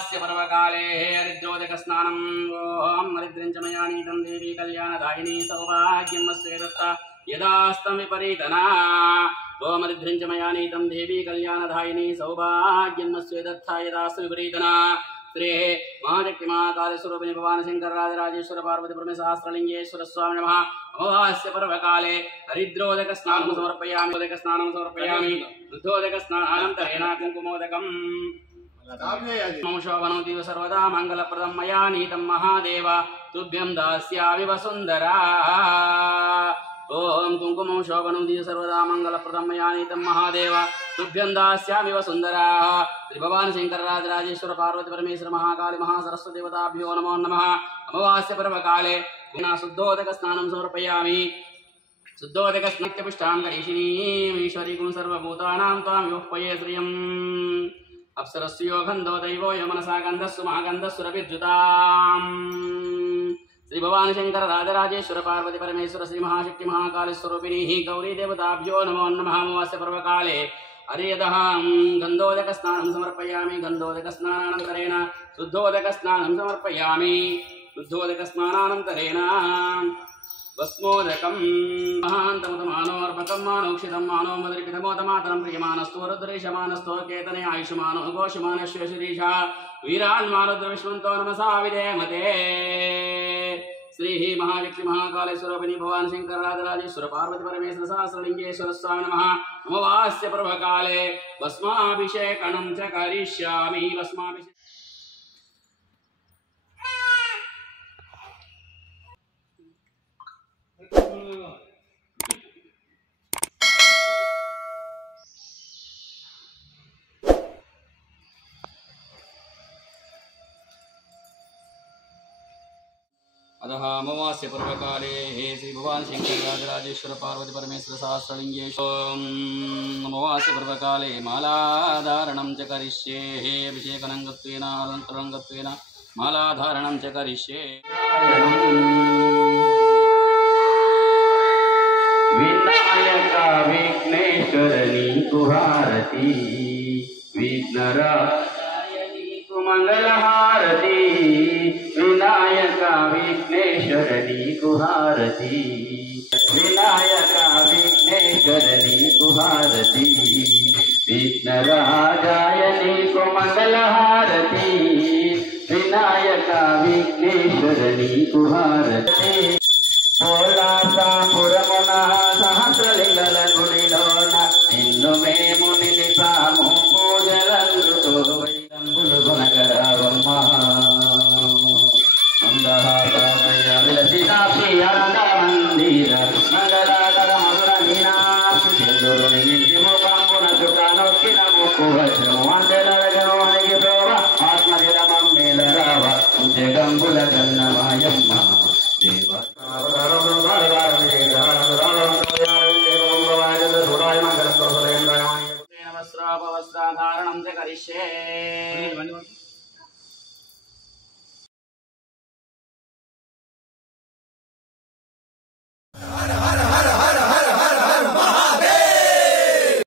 अमावास्य पर्वकाले हरिद्रोदक स्नानम् ओम हरिद्रं च मया नीतं देवी कल्याणदायिनी सौभाग्यमस्ये दत्ता यदास्तं विपरीतना ओम हरिद्रं च मया नीतं देवी कल्याणदायिनी सौभाग्यमस्ये दत्ता यदास्तं विपरीतना श्री महाशक्ति महाकालस्वरूपिणी भगवान शंकर राजराजेश्वर पार्वती परमेश्वरलिंगेश्वर स्वामी नमः। अमावास्य पर्वकाले हरिद्रोदक स्नानं समर्पयामि वृद्धोदक स्नानानन्तरेण कुङ्कुमोदकम् शोभनोति सर्वदा मङ्गलप्रदं मया नीतं महादेव तुभ्यं दास्यामि वसुन्धरा ओम कुंकुमं शोभनोति सर्वदा मङ्गलप्रदं मया नीतं महादेव तुभ्यं दास्यामि वसुन्धरा श्री भगवान शंकर राजराजेश्वर पार्वती परमेश्वर महाकाली महासरस्वती देवताभ्यो नमो नमः। अमावास्य पर्वकाले पुनः शुद्धोदक स्नानं समर्पयामि शुद्धोदक स्नानपुष्टां करीषिणीं ईश्वरीं सर्वभूतानां त्वां योपये श्रियम् अप्सरस्यो गन्धो दैवो यमनसा गन्धस्सु महागन्धस्सुरभिर्जुताम् श्री भगवान शंकर राजराजेश्वर पार्वती परमेश्वर श्री महाशक्ति महाकाली स्वरूपिणी गौरी देवताभ्यो नमो नमः। अमावास्य पर्वकाले हरियदहं गन्धोदक स्नानं समर्पयामि गन्धोदक स्नानानन्तरेण शुद्धोदक स्नानं समर्पयामि शुद्धोदक स्नानानन्तरेण भस्मोदकं महान्तमुतमानोर्पकं मानोक्षितं मानो मदरिपितमोदमातरं प्रियमानस्तो रुद्रेशमानस्तो केतने आयुष्मानो घोषमानश्वशिरीषा वीरान्मानुद्रविष्णुन्तो नमसा विधेमते। श्री महालक्ष्मी महाकालेश्वरपति भगवान शंकर राजराजेश्वर पार्वती परमेश्वर सहस्रलिंगेश्वर स्वामी नमः। अमावास्य पर्वकाले भस्माभिषेकं च करिष्यामि भस्माभिषेकं अतः अमावास्य पर्वकाले हे श्री भगवान शंकर राजराजेश्वर पार्वती परमेश्वर सहस्रलिंगेश्वर अमावास्य पर्वकाले मालाधारणं च करिष्ये हे अभिषेकरङ्गत्वेन अलङ्काररङ्गत्वेन मालाधारणं च करिष्ये। विनायक विघ्नेश्वर नीकु हारती विघ्नराजायनी कुमंगलहारती विनायक विघ्नेश्वर नीकु हारती विनायक विघ्नेश्वर नीकु हारती विघ्नराजायनी कुमंगलहारती विनायक विघ्नेश्वर नीकु हारती పోలాసాపురమున సహస్రలింగల గుడిలోన నిన్ను మేము నిలిపాము పూజలందుతో వైరంబులు గుణకరావమ్మ మందహాసమయ విలసితాక్షి అనంద మందిర మంగళాకర మధుర మీనాక్షి సింధురుని ఇంటి ముఖంబున చుట్టానొక్కిన ముక్కు వజ్రము అందెలరగను అణిగి ప్రోవ ఆత్మనిరమం మేలరావ జగంబుల గన్నమాయమ్మ वस्त्राधारणं च करिष्ये। हर हर हर हर हर हर हर महादेव।